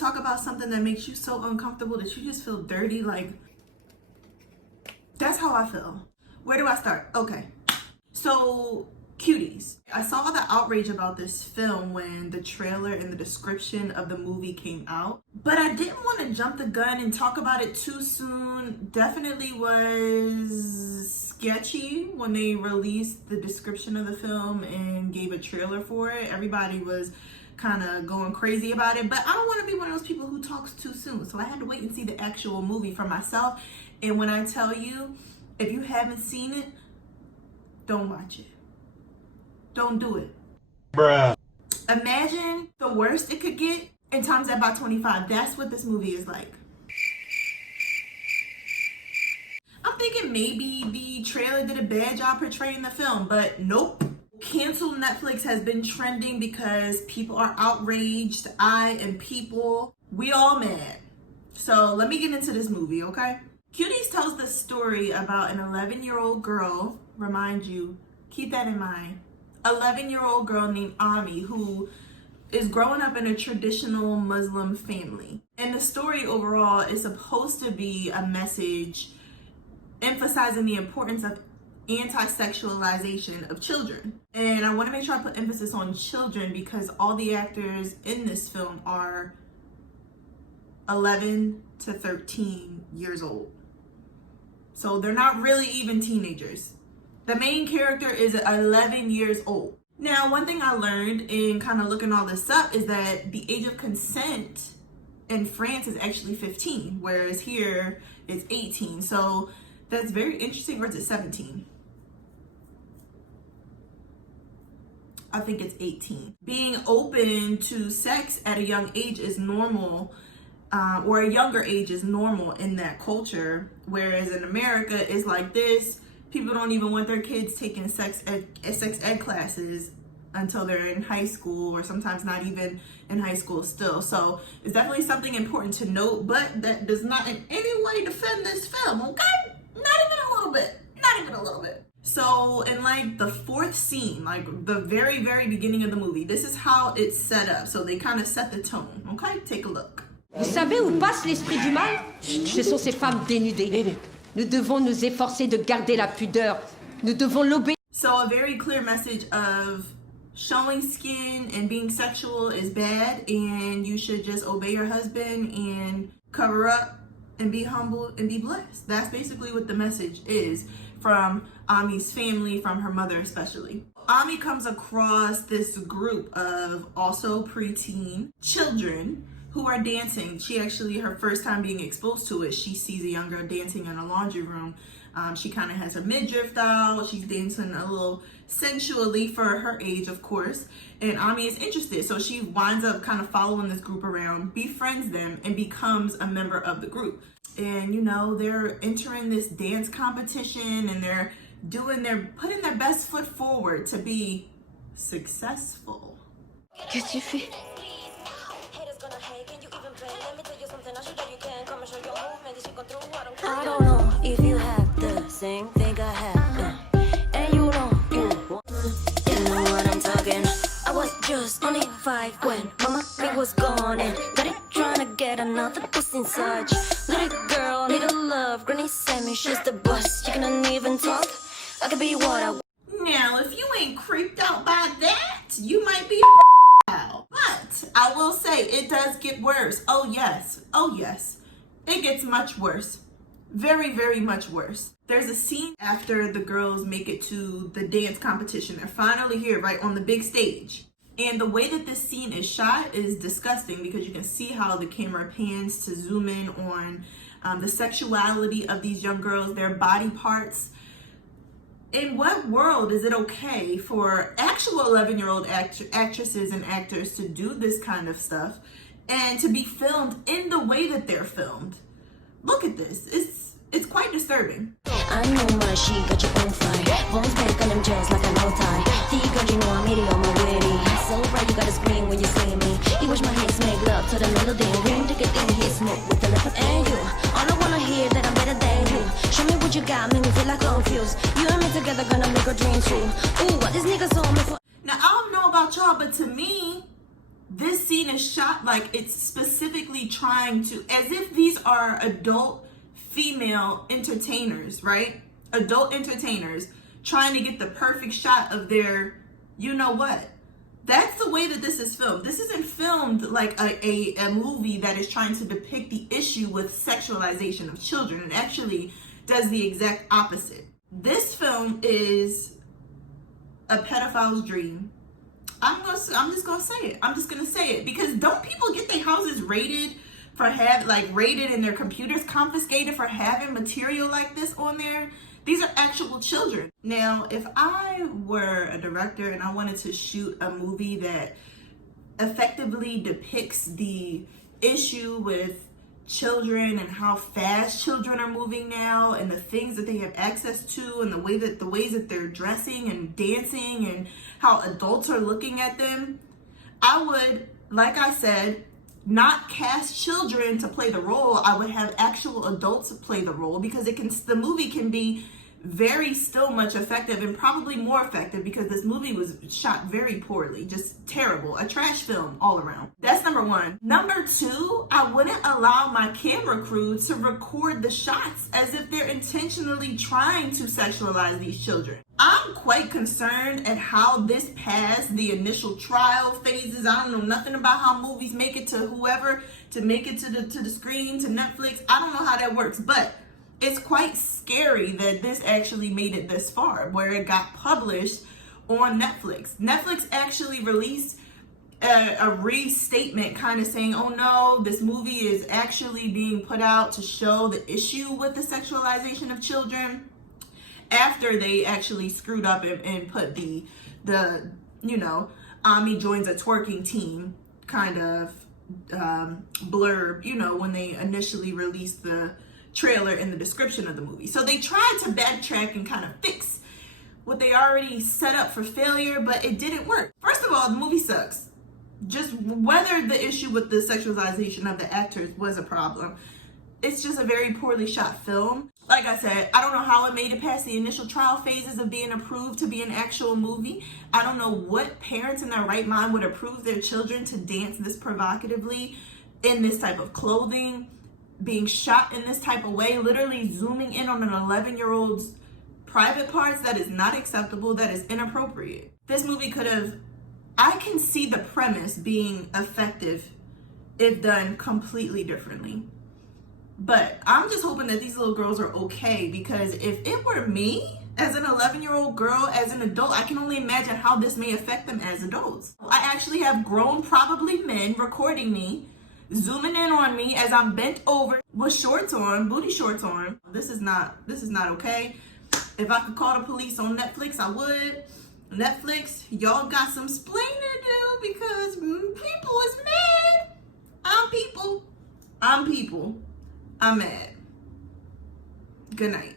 talk about something that makes you so uncomfortable that you just feel dirty? Like, that's how I feel. Where do I start? Okay. So, Cuties. I saw the outrage about this film when the trailer and the description of the movie came out, but I didn't want to jump the gun and talk about it too soon. Definitely was sketchy when they released the description of the film and gave a trailer for it. Everybody was kind of going crazy about it, but I don't want to be one of those people who talks too soon, so I had to wait and see the actual movie for myself. And when I tell you, if you haven't seen it, don't watch it. Don't do it. Bruh. Imagine the worst it could get and times that by 25. That's what this movie is like. I'm thinking maybe the trailer did a bad job portraying the film, but nope. Cancel Netflix has been trending because people are outraged. We all mad. So let me get into this movie, okay? Cuties tells the story about an 11-year-old girl, remind you, keep that in mind, 11-year-old girl named Ami who is growing up in a traditional Muslim family. And the story overall is supposed to be a message emphasizing the importance of anti-sexualization of children. And I want to make sure I put emphasis on children because all the actors in this film are 11 to 13 years old. So they're not really even teenagers. The main character is 11 years old. Now, one thing I learned in kind of looking all this up is that the age of consent in France is actually 15, whereas here it's 18. So that's very interesting. Or is it 17? I think it's 18. Being open to sex at a young age is normal, or a younger age is normal in that culture, whereas in America it's like this. People don't even want their kids taking sex ed classes until they're in high school, or sometimes not even in high school still. So it's definitely something important to note, but that does not in any way defend this film, okay? Not even a little bit. Not even a little bit. So in like the fourth scene, like the very, very beginning of the movie, this is how it's set up. So they kind of set the tone, okay? Take a look. Vous savez où passe l'esprit du mal? Ce sont ces femmes dénudées. Nous devons nous efforcer de garder la pudeur. Nous devons l'obéir. So a very clear message of showing skin and being sexual is bad, and you should just obey your husband and cover up and be humble and be blessed. That's basically what the message is from Ami's family, from her mother especially. Ami comes across this group of also preteen children who are dancing. She actually, her first time being exposed to it, she sees a young girl dancing in a laundry room. She kind of has her midriff out. She's dancing a little sensually for her age, of course. And Ami is interested. So she winds up kind of following this group around, befriends them, and becomes a member of the group. And, you know, they're entering this dance competition and they're putting their best foot forward to be successful. Qu'est-ce que tu fais? I don't know if you have the same thing I have, and you know what I'm talking. I was just only 5 when mama was gone, and daddy trying to get another puss inside. Little girl, little love, granny sent me, she's the boss. You cannot even talk. I could be what I want. Now, if you ain't creeped out by that, you might be a but I will say it does get worse. Oh yes, it gets much worse. Very, very much worse. There's a scene after the girls make it to the dance competition. They're finally here, right on the big stage. And the way that this scene is shot is disgusting because you can see how the camera pans to zoom in on the sexuality of these young girls, their body parts. In what world is it okay for actual 11-year-old actresses and actors to do this kind of stuff and to be filmed in the way that they're filmed? Look at this. It's quite disturbing. I know my she got you on fire. Bones back on them jails like a low tie. Girl, you know I'm hitting on my witty. So right, you gotta scream when you see me. You wish my hips make love to the melody. Ring to get in here, smoke with the left and you. All I wanna hear that I'm better than you. Show me what you got, make me feel like confused. You and me together gonna make a dream true. Ooh, what these niggas on me for? Now, I don't know about y'all, but to me, this scene is shot like it's specifically trying to, as if these are adult female entertainers, right? Adult entertainers trying to get the perfect shot of their, you know what? That's the way that this is filmed. This isn't filmed like a movie that is trying to depict the issue with sexualization of children. It actually does the exact opposite. This film is a pedophile's dream. I'm just gonna say it. I'm just gonna say it, because don't people get their houses raided for raided and their computers confiscated for having material like this on there? These are actual children. Now, if I were a director and I wanted to shoot a movie that effectively depicts the issue with children and how fast children are moving now and the things that they have access to and the ways that they're dressing and dancing and how adults are looking at them, I would, like I said, not cast children to play the role. I would have actual adults play the role, because the movie can be very still much effective, and probably more effective, because this movie was shot very poorly, just terrible, a trash film all around. That's number one. Number two, I wouldn't allow my camera crew to record the shots as if they're intentionally trying to sexualize these children. I'm quite concerned at how this passed the initial trial phases. I don't know nothing about how movies make it to whoever, to make it to the screen, to Netflix. I don't know how that works, but it's quite scary that this actually made it this far, where it got published on Netflix. Netflix actually released a restatement kind of saying, oh no, this movie is actually being put out to show the issue with the sexualization of children, after they actually screwed up and put the Ami joins a twerking team kind of blurb, when they initially released the trailer in the description of the movie. So they tried to backtrack and kind of fix what they already set up for failure, but it didn't work. First of all, the movie sucks. Just whether the issue with the sexualization of the actors was a problem, it's just a very poorly shot film. Like I said, I don't know how it made it past the initial trial phases of being approved to be an actual movie. I don't know what parents in their right mind would approve their children to dance this provocatively in this type of clothing, being shot in this type of way, literally zooming in on an 11-year-old's private parts. That is not acceptable. That is inappropriate. This movie I can see the premise being effective if done completely differently. But I'm just hoping that these little girls are okay, because if it were me as an 11-year-old girl, as an adult, I can only imagine how this may affect them as adults. I actually have grown, probably men, recording me, zooming in on me as I'm bent over with shorts on, booty shorts on. This is not okay. If I could call the police on Netflix, I would. Netflix, y'all got some splaining to do, because people is mad. I'm people. I'm mad. Good night.